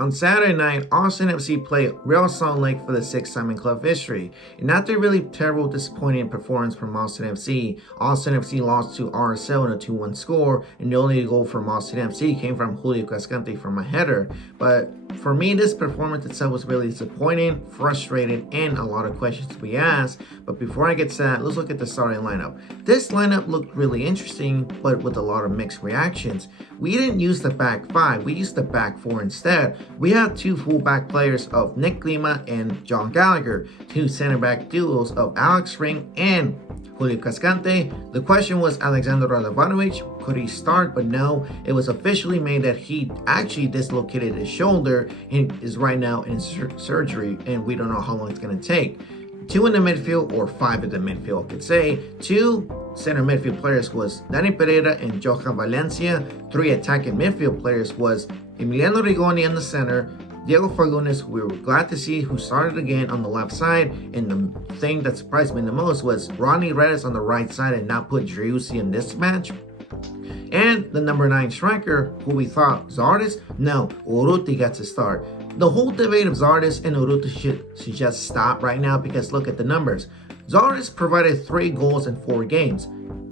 On Saturday night, Austin FC played Real Salt Lake for the sixth time in club history. And after a really terrible, disappointing performance from Austin FC lost to RSL in a 2-1 score, and the only goal from Austin FC came from Julio Cascante from a header. But for me, this performance itself was really disappointing, frustrating, and a lot of questions to be asked. But before I get to that, let's look at the starting lineup. This lineup looked really interesting, but with a lot of mixed reactions. We didn't use the back five, we used the back four instead. We had two fullback players of Nick Lima and John Gallagher, two center back duos of Alex Ring and Julio Cascante. The question was Alexander Radovanovic, could he start? But no, it was officially made that he actually dislocated his shoulder and is right now in surgery, and we don't know how long it's going to take. Two in the midfield, or five in the midfield, I could say. Two center midfield players was Danny Pereira and Johan Valencia. Three attacking midfield players was Emiliano Rigoni in the center, Diego Fagundes, we were glad to see, who started again on the left side. And the thing that surprised me the most was Ronnie Redis on the right side and not put Driussi in this match. And the number 9 striker, who we thought Zardes, no, Urruti got to start. The whole debate of Zardes and Urruti should just stop right now, because look at the numbers. Zardes provided 3 goals in 4 games.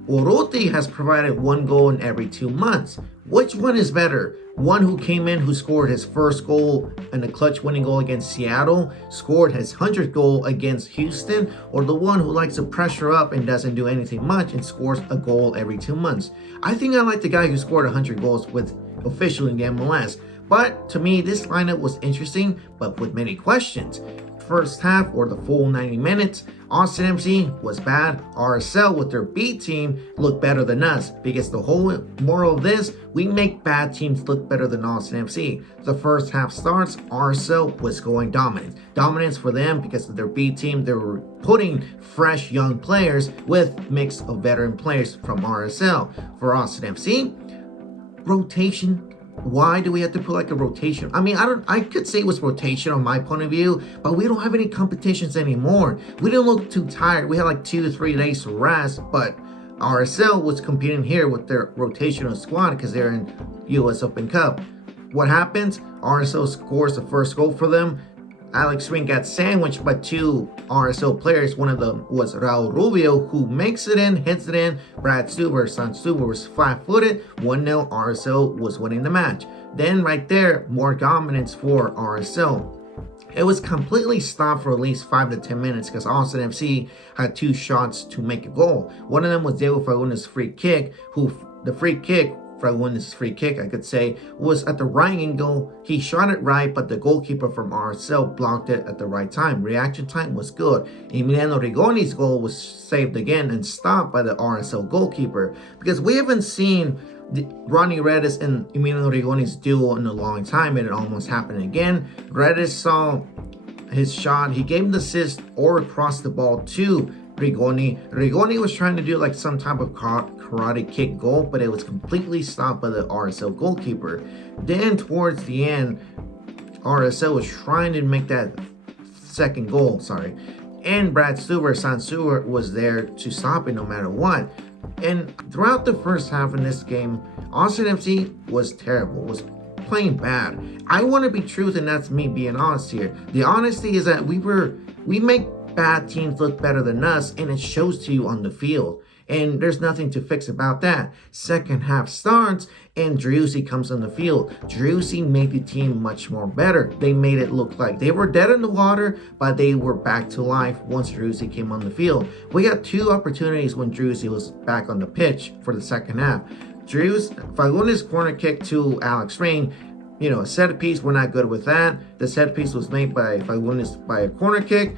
Urruti has provided 1 goal in every 2 months. Which one is better? One who came in, who scored his first goal and a clutch winning goal against Seattle, scored his 100th goal against Houston, or the one who likes to pressure up and doesn't do anything much and scores a goal every 2 months? I think I like the guy who scored 100 goals with officially in the MLS. But to me, this lineup was interesting, but with many questions. First half, or the full 90 minutes, Austin FC was bad. RSL with their B team looked better than us, because the whole moral of this, we make bad teams look better than Austin FC. The first half starts, RSL was going dominant. Dominance for them because of their B team. They were putting fresh young players with mix of veteran players from RSL. For Austin FC, rotation. Why do we have to put like a rotation? I mean, I could say it was rotation on my point of view, but we don't have any competitions anymore. We didn't look too tired. We had like 2 to 3 days to rest, but RSL was competing here with their rotational squad because they're in US Open Cup. What happens? RSL scores the first goal for them. Alex Ring got sandwiched by 2 RSL players. One of them was Raul Rubio, who makes it in, hits it in. Brad Stuber, son Stuber, was flat-footed. 1-0, RSL was winning the match. Then right there, more dominance for RSL. It was completely stopped for at least 5 to 10 minutes because Austin FC had 2 shots to make a goal. One of them was Diego Fagundes' free kick, Fagundes' free kick, I could say, was at the right angle. He shot it right, but the goalkeeper from RSL blocked it at the right time. Reaction time was good. Emiliano Rigoni's goal was saved again and stopped by the RSL goalkeeper, because we haven't seen Ronnie Redis and Emiliano Rigoni's duel in a long time, and it almost happened again. Redis saw his shot, he gave the assist or crossed the ball to Rigoni. Rigoni was trying to do like some type of karate kick goal, but it was completely stopped by the RSL goalkeeper. Then towards the end, RSL was trying to make that second goal, and Brad Stuber, son Stuber, was there to stop it no matter what. And throughout the first half in this game, Austin FC was terrible, was playing bad. I want to be truth, and that's me being honest here. The honesty is that we make bad teams look better than us, and it shows to you on the field, and there's nothing to fix about that. Second half starts and Driussi comes on the field. Driussi made the team much more better. They made it look like they were dead in the water, but they were back to life once Driussi came on the field. We got 2 opportunities when Driussi was back on the pitch for the second half. Fagundes' corner kick to Alex Ring, a set piece, we're not good with that. The set piece was made by Fagundes by a corner kick.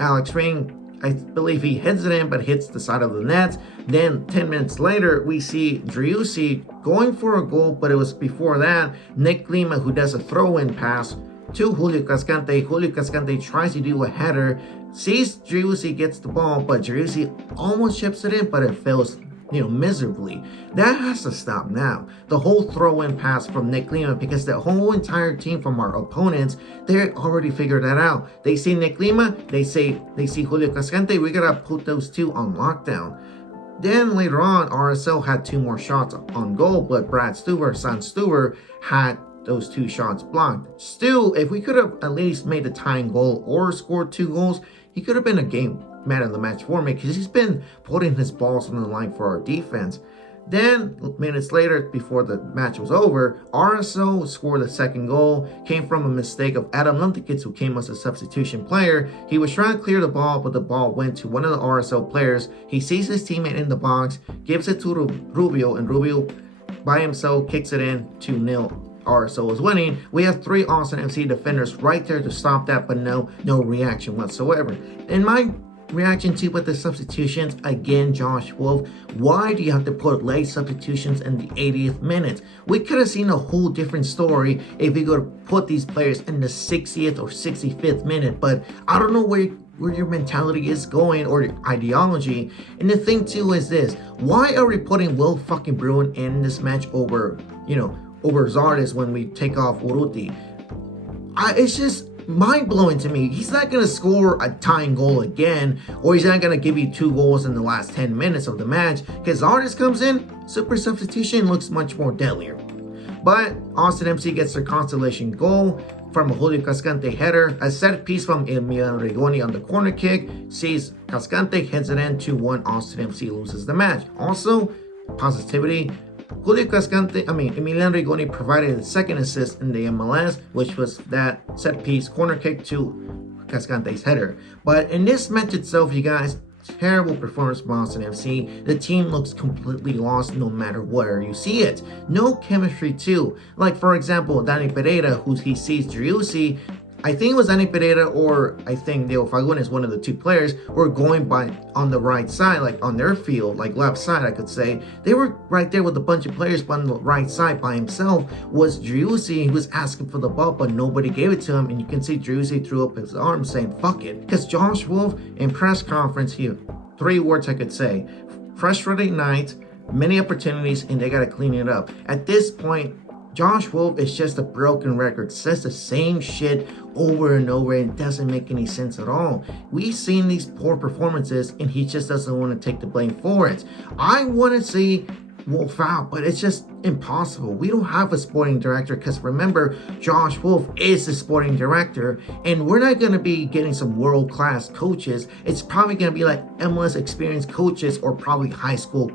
Alex Ring, I believe he heads it in, but hits the side of the net. Then 10 minutes later, we see Driussi going for a goal, but it was before that. Nick Lima, who does a throw-in pass to Julio Cascante. Julio Cascante tries to do a header, sees Driussi, gets the ball, but Driussi almost chips it in, but it fails miserably. That has to stop now. The whole throw-in pass from Nick Lima, because the whole entire team from our opponents, they already figured that out. They see Nick Lima, they see Julio Cascante, we gotta put those 2 on lockdown. Then later on, RSL had 2 more shots on goal, but Brad Stuber, son Stuber, had those 2 shots blocked. Still, if we could have at least made the tying goal or scored 2 goals, he could have been a game man of the match for me because he's been putting his balls on the line for our defense. Then, minutes later, before the match was over, RSL scored the 2nd goal. Came from a mistake of Adam Luntikits, who came as a substitution player. He was trying to clear the ball, but the ball went to one of the RSL players. He sees his teammate in the box, gives it to Rubio, and Rubio by himself kicks it in. 2-0. RSL is winning. We have 3 Austin FC defenders right there to stop that, but no reaction whatsoever. In my reaction to with the substitutions, again, Josh Wolf, why do you have to put late substitutions in the 80th minute? We could have seen a whole different story if we could put these players in the 60th or 65th minute, but I don't know where your mentality is going or your ideology. And the thing too is this, why are we putting Will fucking Bruin in this match over Zardes when we take off Urruti? It's just mind-blowing to me. He's not going to score a tying goal again, or he's not going to give you 2 goals in the last 10 minutes of the match, because Zardes comes in, super substitution looks much more deadlier. But Austin FC gets their consolation goal from a Julio Cascante header. A set piece from Emiliano Rigoni on the corner kick sees Cascante, heads it in. 2-1. Austin FC loses the match. Also, positivity, Emiliano Rigoni provided the 2nd assist in the MLS, which was that set piece corner kick to Cascante's header. But in this match itself, you guys, terrible performance from Austin FC. The team looks completely lost no matter where you see it. No chemistry too. Like, for example, Danny Pereira, who he sees Driussi, I think it was Danny Pereira or I think Diego Fagundes, one of the 2 players, were going by on the right side, like on their field, like left side, I could say. They were right there with a bunch of players, but on the right side by himself was Driussi. He was asking for the ball, but nobody gave it to him. And you can see Driussi threw up his arm saying, fuck it. Because Josh Wolf in press conference here, 3 words I could say: frustrating night, many opportunities, and they got to clean it up. At this point, Josh Wolf is just a broken record, says the same shit over and over, and it doesn't make any sense at all. We've seen these poor performances, and he just doesn't want to take the blame for it. I want to see Wolf out, but it's just impossible. We don't have a sporting director, because remember, Josh Wolf is the sporting director, and we're not going to be getting some world-class coaches. It's probably going to be like MLS experienced coaches, or probably high school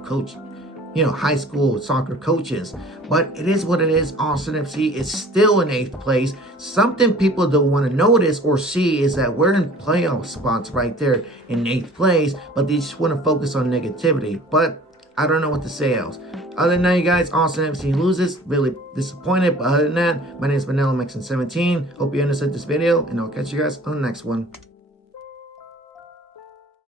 soccer coaches. But it is what it is. Austin FC is still in 8th place. Something people don't want to notice or see is that we're in playoff spots right there in 8th place, but they just want to focus on negativity. But I don't know what to say else. Other than that, you guys, Austin FC loses. Really disappointed. But other than that, my name is Vanilla Mexon17. Hope you understood this video, and I'll catch you guys on the next one.